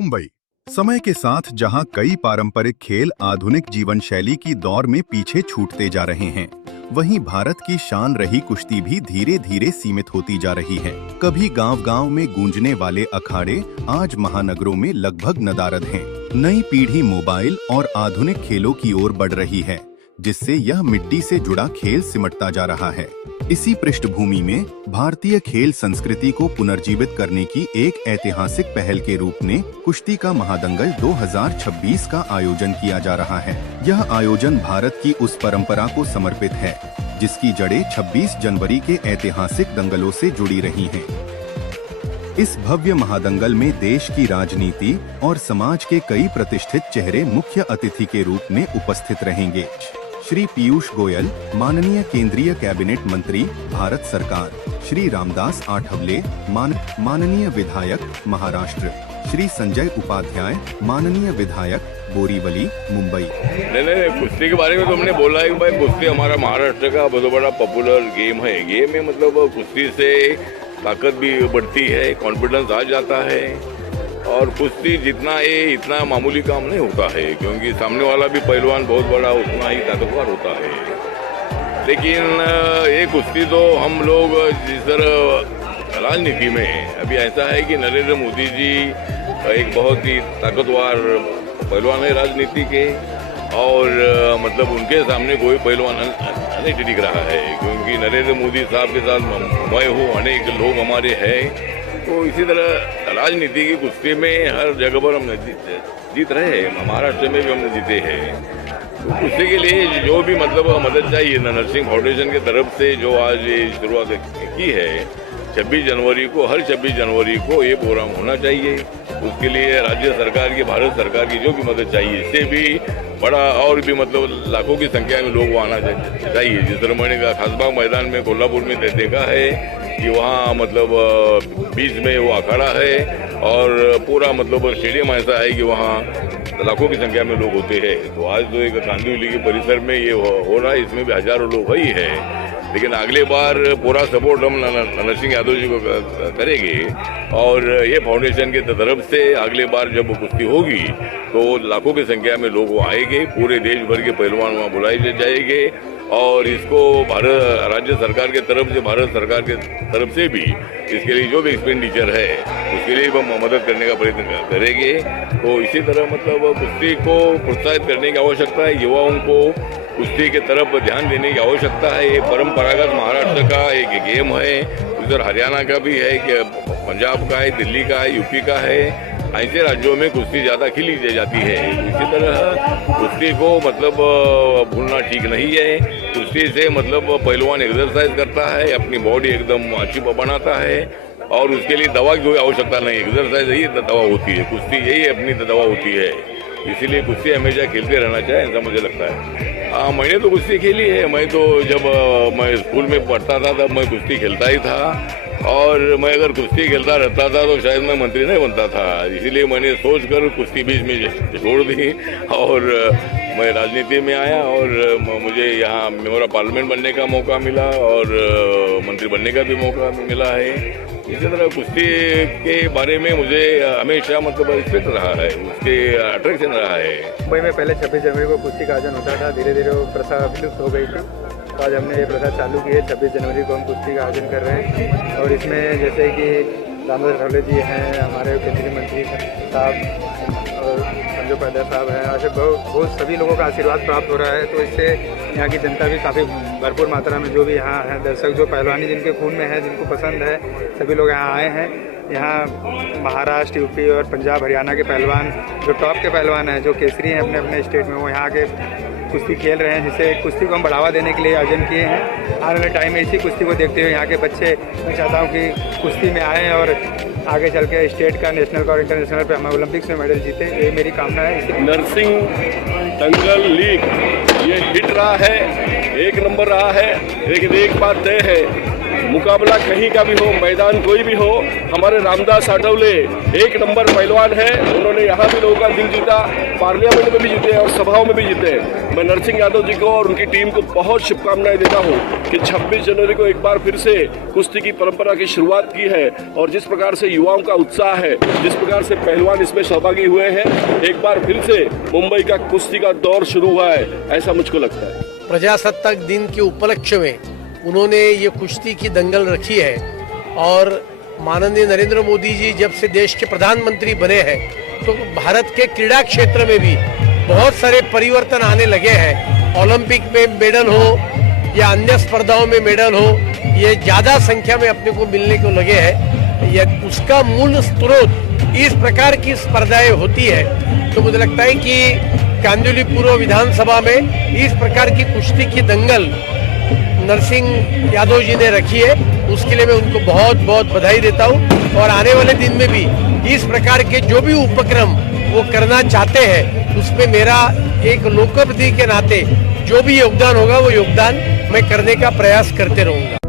मुंबई। समय के साथ जहां कई पारंपरिक खेल आधुनिक जीवन शैली की दौर में पीछे छूटते जा रहे हैं, वहीं भारत की शान रही कुश्ती भी धीरे धीरे सीमित होती जा रही है। कभी गांव-गांव में गूंजने वाले अखाड़े आज महानगरों में लगभग नदारद हैं। नई पीढ़ी मोबाइल और आधुनिक खेलों की ओर बढ़ रही है, जिससे यह मिट्टी से जुड़ा खेल सिमटता जा रहा है। इसी पृष्ठभूमि में भारतीय खेल संस्कृति को पुनर्जीवित करने की एक ऐतिहासिक पहल के रूप में कुश्ती का महादंगल 2026 का आयोजन किया जा रहा है। यह आयोजन भारत की उस परंपरा को समर्पित है, जिसकी जड़ें 26 जनवरी के ऐतिहासिक दंगलों से जुड़ी रही हैं। इस भव्य महादंगल में देश की राजनीति और समाज के कई प्रतिष्ठित चेहरे मुख्य अतिथि के रूप में उपस्थित रहेंगे। श्री पीयूष गोयल, माननीय केंद्रीय कैबिनेट मंत्री, भारत सरकार, श्री रामदास आठवले, माननीय विधायक, महाराष्ट्र, श्री संजय उपाध्याय, माननीय विधायक, बोरीवली, मुंबई। नहीं, कुश्ती के बारे में तो हमने बोला है कि भाई कुश्ती हमारा महाराष्ट्र का बहुत बड़ा पॉपुलर गेम है। गेम में मतलब कुश्ती से ताकत भी बढ़ती है, कॉन्फिडेंस आ जाता है, और कुश्ती जितना इतना मामूली काम नहीं होता है, क्योंकि सामने वाला भी पहलवान बहुत बड़ा उतना ही ताकतवर होता है। लेकिन ये कुश्ती तो हम लोग जिस तरह राजनीति में अभी ऐसा है कि नरेंद्र मोदी जी एक बहुत ही ताकतवर पहलवान है राजनीति के, और मतलब उनके सामने कोई पहलवान नहीं टिक रहा है, क्योंकि नरेंद्र मोदी साहब के साथ मैं हूँ, अनेक लोग हमारे हैं। तो इसी तरह राजनीति की कुश्ती में हर जगह पर हम जीत रहे हैं। महाराष्ट्र में भी हमने जीते हैं। तो कुश्ती के लिए जो भी मतलब मदद चाहिए, नरसिंह फाउंडेशन की तरफ से जो आज ये शुरुआत की है, 26 जनवरी को, हर 26 जनवरी को ये प्रोग्राम होना चाहिए। उसके लिए राज्य सरकार की, भारत सरकार की जो भी मदद चाहिए, इससे भी बड़ा और भी मतलब लाखों की संख्या में लोग आना चाहिए। जिस तरह मैंने कहा, खासबाग मैदान में कोल्हापुर में देखा है कि वहाँ मतलब बीच में वो अखाड़ा है, और पूरा मतलब स्टेडियम ऐसा है कि वहाँ लाखों की संख्या में लोग होते हैं। तो आज तो एक कांदिवली के परिसर में ये हो रहा है, इसमें भी हजारों लोग ही है। लेकिन अगले बार पूरा सपोर्ट हम नरसिंह यादव जी को करेंगे, और ये फाउंडेशन के तरफ से अगले बार जब कुश्ती होगी तो लाखों की संख्या में लोग आएंगे, पूरे देश भर के पहलवान वहाँ बुलाए जाएंगे, और इसको भारत राज्य सरकार के तरफ से, भारत सरकार के तरफ से भी इसके लिए जो भी एक्सपेंडिचर है उसके लिए हम मदद करने का प्रयत्न करेंगे। तो इसी तरह मतलब कुश्ती को प्रोत्साहित करने की आवश्यकता है, युवाओं को कुश्ती की तरफ ध्यान देने की आवश्यकता है। ये परंपरागत महाराष्ट्र का एक गेम है, उधर हरियाणा का भी है, कि पंजाब का है, दिल्ली का है, यूपी का है। ऐसे राज्यों में कुश्ती ज़्यादा खेली जाती है। इसी तरह कुश्ती को मतलब भूलना ठीक नहीं है। कुश्ती से मतलब पहलवान एक्सरसाइज करता है, अपनी बॉडी एकदम अच्छी बनाता है, और उसके लिए दवा की कोई आवश्यकता नहीं। एक्सरसाइज ही दवा होती है, कुश्ती यही अपनी दवा होती है। इसीलिए कुश्ती हमेशा खेलते रहना चाहिए, ऐसा मुझे लगता है। मैंने तो कुश्ती खेली है। मैं तो जब मैं स्कूल में पढ़ता था तब मैं कुश्ती खेलता ही था, और मैं अगर कुश्ती खेलता रहता था तो शायद मैं मंत्री नहीं बनता था। इसीलिए मैंने सोचकर कुश्ती बीच में छोड़ दी, और मैं राजनीति में आया, और मुझे यहाँ मेंबर ऑफ पार्लियामेंट बनने का मौका मिला, और मंत्री बनने का भी मौका मिला है। इसी तरह कुश्ती के बारे में मुझे हमेशा मतलब रिस्पेक्ट रहा है, उसके अट्रैक्शन रहा है। मुंबई में पहले 26 जनवरी को कुश्ती का आयोजन होता था, धीरे धीरे वो प्रथा विलुप्त हो गई थी। तो आज हमने ये प्रथा चालू की है, 26 जनवरी को हम कुश्ती का आयोजन कर रहे हैं। और इसमें जैसे कि रामदास आठवले जी हैं, हमारे केंद्रीय मंत्री साहब, और संजय उपाध्याय साहब हैं, ऐसे बहुत सभी लोगों का आशीर्वाद प्राप्त हो रहा है। तो इससे यहाँ की जनता भी काफ़ी भरपूर मात्रा में, जो भी यहाँ हैं दर्शक, जो पहलवानी जिनके खून में है, जिनको पसंद है, सभी लोग यहाँ आए हैं। यहाँ महाराष्ट्र, यूपी और पंजाब, हरियाणा के पहलवान, जो टॉप के पहलवान हैं, जो केसरी हैं अपने अपने स्टेट में, वो यहाँ के कुश्ती खेल रहे हैं, जिससे कुश्ती को हम बढ़ावा देने के लिए आयोजन किए हैं। आने वाले टाइम में इसी कुश्ती को देखते हुए यहाँ के बच्चे, मैं चाहता हूँ कि कुश्ती में आएँ और आगे चल के स्टेट का, नेशनल का और इंटरनेशनल पे हमें ओलंपिक्स में मेडल जीते, ये मेरी कामना है। नरसिंह दंगल लीग ये हिट रहा है, एक नंबर रहा है। लेकिन एक बात तय है, मुकाबला कहीं का भी हो, मैदान कोई भी हो, हमारे रामदास आठवले एक नंबर पहलवान है। उन्होंने यहाँ भी लोगों का दिल जीता, पार्लियामेंट में भी जीते और सभाओं में भी जीते। मैं नरसिंह यादव जी को और उनकी टीम को बहुत शुभकामनाएं देता हूँ कि 26 जनवरी को एक बार फिर से कुश्ती की परंपरा की शुरुआत की है और जिस प्रकार से युवाओं का उत्साह है, जिस प्रकार से पहलवान इसमें सहभागी हुए हैं, एक बार फिर से मुंबई का कुश्ती का दौर शुरू हुआ है, ऐसा मुझको लगता है। प्रजासत्ताक दिन के उपलक्ष्य में उन्होंने ये कुश्ती की दंगल रखी है और माननीय नरेंद्र मोदी जी जब से देश के प्रधानमंत्री बने हैं तो भारत के क्रीड़ा क्षेत्र में भी बहुत सारे परिवर्तन आने लगे हैं। ओलंपिक में मेडल हो या अन्य स्पर्धाओं में मेडल हो, ये ज्यादा संख्या में अपने को मिलने को लगे हैं। यह उसका मूल स्रोत इस प्रकार की स्पर्धाएं होती है। तो मुझे लगता है कि कांदिवली पूर्व विधानसभा में इस प्रकार की कुश्ती की दंगल नरसिंह यादव जी ने रखी है, उसके लिए मैं उनको बहुत बहुत बधाई देता हूँ। और आने वाले दिन में भी इस प्रकार के जो भी उपक्रम वो करना चाहते हैं, उसमें मेरा एक लोकप्रतिनिधि के नाते जो भी योगदान होगा वो योगदान मैं करने का प्रयास करते रहूंगा।